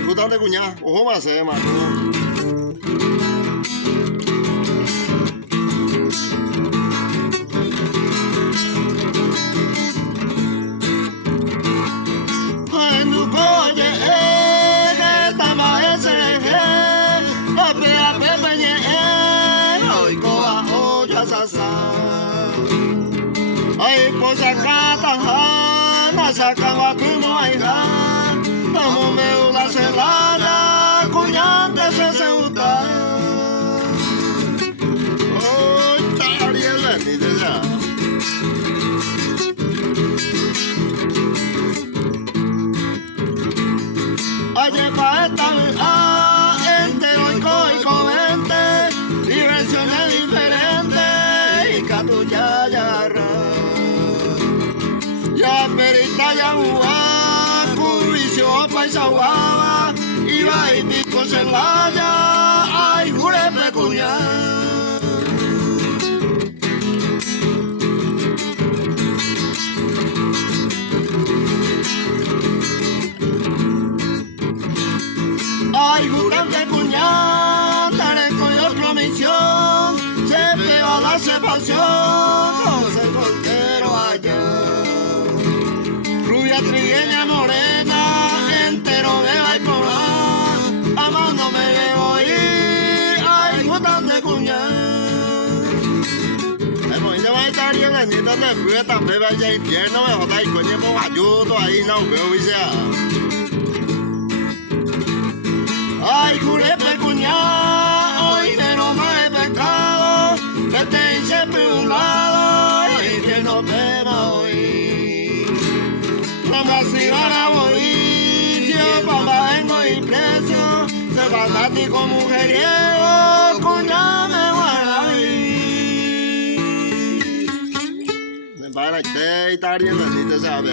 Ay, justamente cuñá, ojo más, Marco. Ay, pues acá tajana, sacaba tu no hay nada, como me la celada, cuñante se uta. Oh, Ariela, ni de ya. Oye, pa' esta entero y covente, diversiones diferentes, y catuya ya perita ya buá, cubicio paisa guava, iba y pico celaya, ay jurepe cuñá. Ay jurepe cuñá, daré con otra misión, se pegó la separación, no sé por qué lo allá. Trigueña morena, entero beba y probar, amando me debo ir, ay, botante cuñar. Pues ya va a estar bien, bendita de frío, también vaya a infierno, me joda y coño, pues ayudo, ahí no veo, dice. Ay, jurepe cuñar, hoy pero no he pecado, que te hice por un lado, y que no te hoy. Si van a morir, papá vengo y precio, se fanático mujeriego, cuñá me guarda ahí. Me para que te y tal y el bendito sabe.